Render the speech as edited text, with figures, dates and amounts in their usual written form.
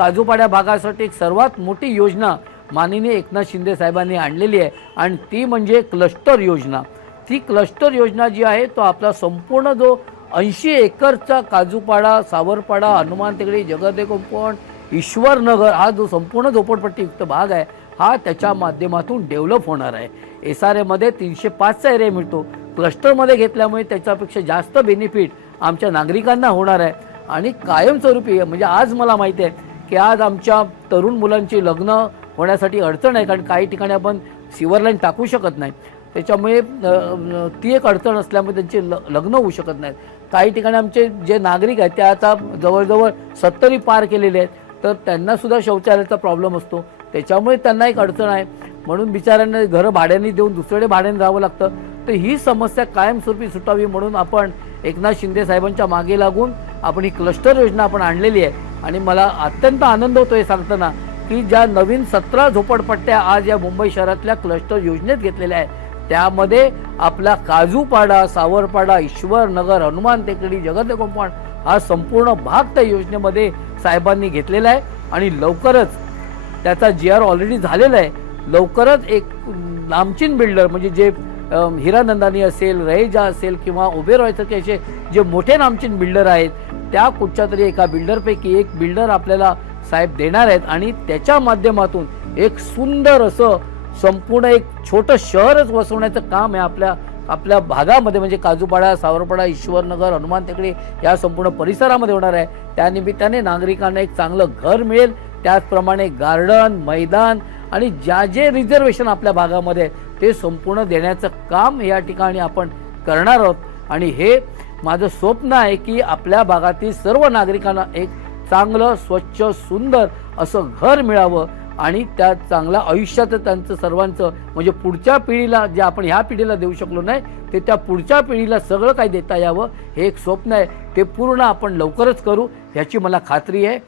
काजूपाड्या भागासाठी एक सर्वात मोठी योजना माननीय एकनाथ शिंदे साहेबांनी आणलेली आहे आणि ती म्हणजे क्लस्टर योजना। ती क्लस्टर योजना जी आहे तो आपला संपूर्ण जो 80 एकरचा काजूपाडा, सावरपाडा, हनुमान टेकडी, जगदे कंपाऊंड, ईश्वरनगर हा जो संपूर्ण झोपडपट्टीयुक्त भाग आहे हा त्याच्या माध्यमातून डेव्हलप होणार आहे। SRAमध्ये 305चा एरिया मिळतो, क्लस्टरमध्ये घेतल्यामुळे त्याच्यापेक्षा जास्त बेनिफिट आमच्या नागरिकांना होणार आहे आणि कायमस्वरूपी म्हणजे आज मला माहिती आहे की आज आमच्या तरुण मुलांची लग्न होण्यासाठी अडचण आहे, कारण काही ठिकाणी आपण सिवर लाईन टाकू शकत नाही, त्याच्यामुळे ती एक अडचण असल्यामुळे त्यांचे लग्न होऊ शकत नाहीत। काही ठिकाणी आमचे जे नागरिक आहेत ते आता जवळजवळ 70 पार केलेले आहेत, तर त्यांनासुद्धा शौचालयाचा प्रॉब्लेम असतो, त्याच्यामुळे त्यांना एक अडचण आहे, म्हणून बिचाऱ्यांना घरं भाड्याने देऊन दुसरीकडे भाड्याने राहावं लागतं। तर ही समस्या कायमस्वरूपी सुटावी म्हणून आपण एकनाथ शिंदे साहेबांच्या मागे लागून आपण ही क्लस्टर योजना आपण आणलेली आहे आणि मला अत्यंत आनंद होतो हे सांगताना की ज्या नवीन 17 झोपडपट्ट्या आज या मुंबई शहरातल्या क्लस्टर योजनेत घेतलेल्या आहेत त्यामध्ये आपला काजूपाडा, सावरपाडा, ईश्वरनगर, हनुमान टेकडी, जगदे कंपाऊंड हा संपूर्ण भाग त्या योजनेमध्ये साहेबांनी घेतलेला आहे आणि लवकरच त्याचा GR ऑलरेडी झालेला आहे। लवकरच एक नामचीन बिल्डर म्हणजे जे हिरानंदानी असेल, रहेजा असेल किंवा उबेरॉयसारखे असे जे मोठे नामचीन बिल्डर आहेत त्या कुठच्या तरी एका बिल्डरपैकी एक बिल्डर आपल्याला साहेब देणार आहेत आणि त्याच्या माध्यमातून एक सुंदर असं संपूर्ण एक छोटं शहरच वसवण्याचं काम आहे आपल्या भागामध्ये म्हणजे काजूपाडा, सावरपाडा, ईश्वरनगर, हनुमान टेकडी या संपूर्ण परिसरामध्ये होणार आहे। त्यानिमित्ताने नागरिकांना एक चांगलं घर मिळेल, त्याचप्रमाणे गार्डन, मैदान आणि जे रिझर्वेशन आपल्या भागामध्ये ते संपूर्ण देण्याचं काम या ठिकाणी आपण करणार आहोत आणि हे माझं स्वप्न आहे की आपल्या भागातील सर्व नागरिकांना एक चांगलं, स्वच्छ, सुंदर असं घर मिळावं आणि त्या चांगल्या आयुष्यात त्यांचं सर्वांचं म्हणजे पुढच्या पिढीला जे आपण ह्या पिढीला देऊ शकलो नाही ते त्या पुढच्या पिढीला सगळं काही देता यावं हे एक स्वप्न आहे, ते पूर्ण आपण लवकरच करू ह्याची मला खात्री आहे।